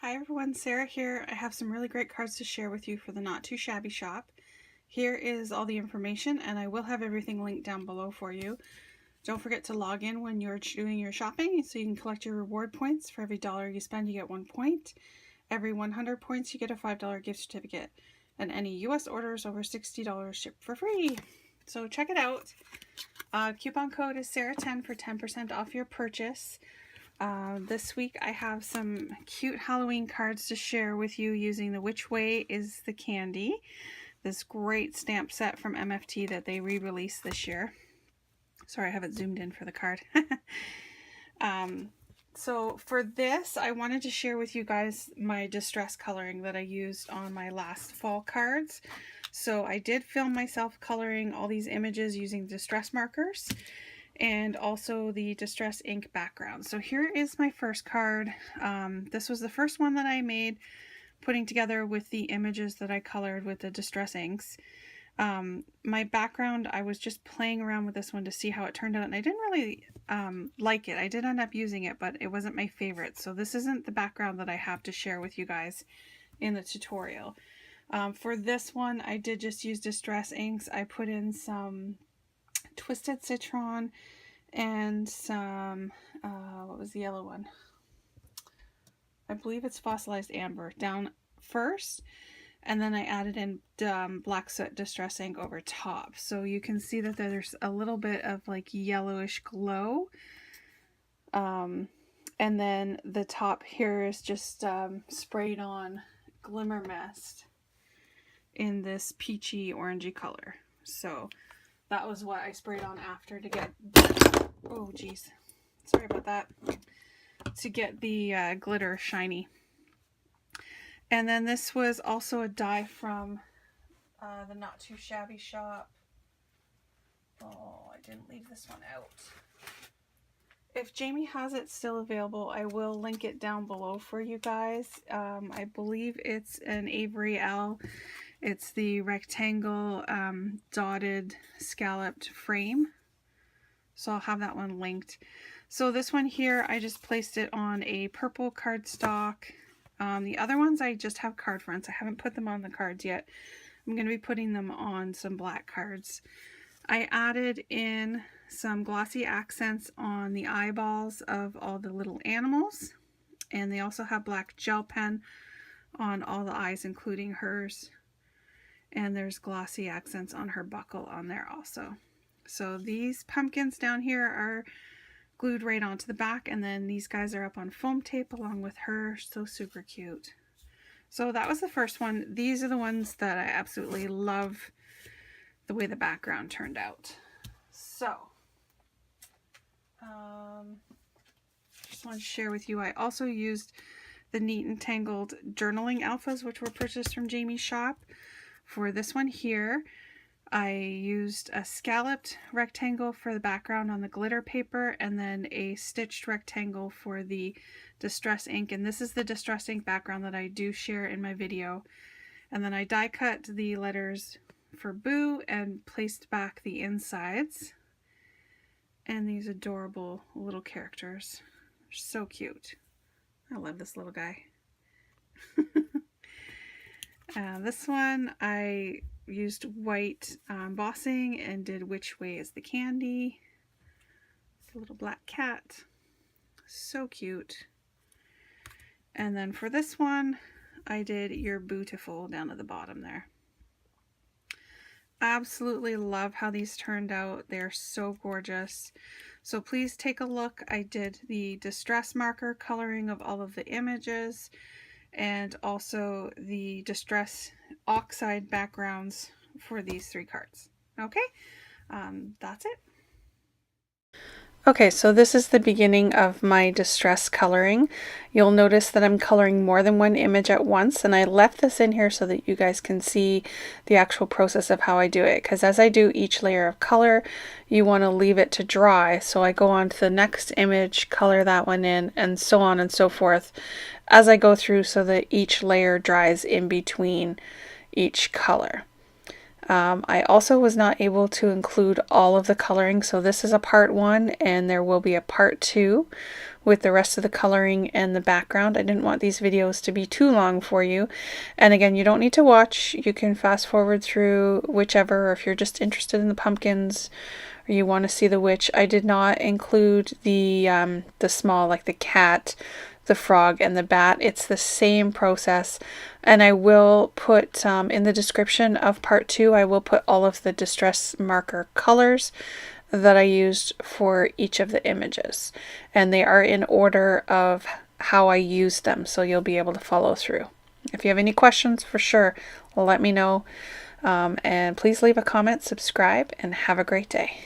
Hi everyone, Sarah here. I have some really great cards to share with you for the Not Too Shabby shop. Here is all the information, and I will have everything linked down below for you. Don't forget to log in when you're doing your shopping so you can collect your reward points. For every dollar you spend, you get 1 point. Every 100 points, you get a $5 gift certificate. And any US orders over $60 ship for free. So check it out. Coupon code is Sarah10 for 10% off your purchase. This week I have some cute Halloween cards to share with you using the Which Way is the Candy, this great stamp set from MFT that they re-released this year. Sorry, I have it zoomed in for the card. So for this, I wanted to share with you guys my distress coloring that I used on my last fall cards. So I did film myself coloring all these images using distress markers and also the distress ink background. So here is my first card. This was the first one that I made, putting together with the images that I colored with the distress inks. My background, I was just playing around with this one to see how it turned out, and I didn't really like it. I did end up using it, but it wasn't my favorite. So this isn't the background that I have to share with you guys in the tutorial. For this one, I did just use distress inks. I put in some twisted citron and some what was the yellow one? I believe it's fossilized amber down first, and then I added in black soot distress ink over top, so you can see that there's a little bit of like yellowish glow, and then the top here is just sprayed on glimmer mist in this peachy orangey color. So that was what I sprayed on after to get, oh geez, sorry about that, to get the glitter shiny. And then this was also a die from the Not Too Shabby shop. Oh, I didn't leave this one out. If Jamie has it still available, I will link it down below for you guys. I believe it's an Avery L. It's the rectangle dotted scalloped frame. So I'll have that one linked. So this one here, I just placed it on a purple cardstock. The other ones I just have card fronts. I haven't put them on the cards yet. I'm going to be putting them on some black cards. I added in some glossy accents on the eyeballs of all the little animals. And they also have black gel pen on all the eyes, including hers. And there's glossy accents on her buckle on there also. So these pumpkins down here are glued right onto the back, and then these guys are up on foam tape along with her. So super cute. So that was the first one. These are the ones that I absolutely love the way the background turned out. So just want to share with you, I also used the Neat and Tangled journaling alphas, which were purchased from Jamie's shop. For this one here, I used a scalloped rectangle for the background on the glitter paper, and then a stitched rectangle for the distress ink. And this is the distress ink background that I do share in my video. And then I die cut the letters for Boo and placed back the insides. And these adorable little characters. They're so cute. I love this little guy. This one I used white embossing and did Which Way is the Candy. The little black cat. So cute. And then for this one, I did You're Beautiful down at the bottom there. Absolutely love how these turned out. They're so gorgeous. So please take a look. I did the distress marker coloring of all of the images, and also the distress oxide backgrounds for these 3 cards. Okay, that's it. Okay, so this is the beginning of my distress coloring. You'll notice that I'm coloring more than one image at once, and I left this in here so that you guys can see the actual process of how I do it, because as I do each layer of color, you want to leave it to dry. So I go on to the next image, color that one in, and so on and so forth as I go through, so that each layer dries in between each color. I also was not able to include all of the coloring, so this is a part 1 and there will be a part 2 with the rest of the coloring and the background. I didn't want these videos to be too long for you. And again, you don't need to watch. You can fast forward through whichever, or if you're just interested in the pumpkins or you want to see the witch. I did not include the small, like the cat, the frog, and the bat. It's the same process. And I will put in the description of part 2, I will put all of the distress marker colors that I used for each of the images, and they are in order of how I used them, so you'll be able to follow through. If you have any questions, for sure, let me know, and please leave a comment, subscribe, and have a great day.